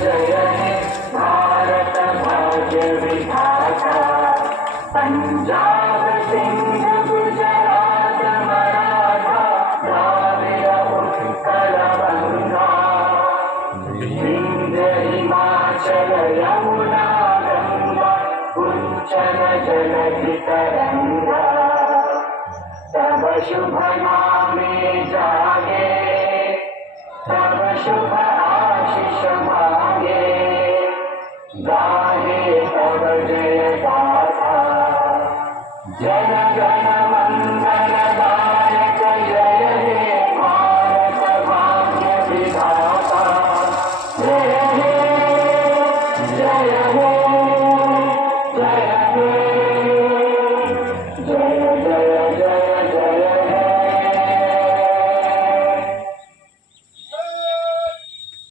जय हे भारत भाग्य विधाता। पंजाब सिंध गुजरात मराठा द्राविड़ उत्कल गंगा, विंध्य हिमाचल यमुना गंगा उच्चल जलधि तरंगा। तब शुभ नामे जागे, तब शुभ आशीष मांगे, गाहे तब जय गाथा। जन गण मंगल दायक जय हे भारत भाग्य विधाता। जय हे जय हे जय हे जय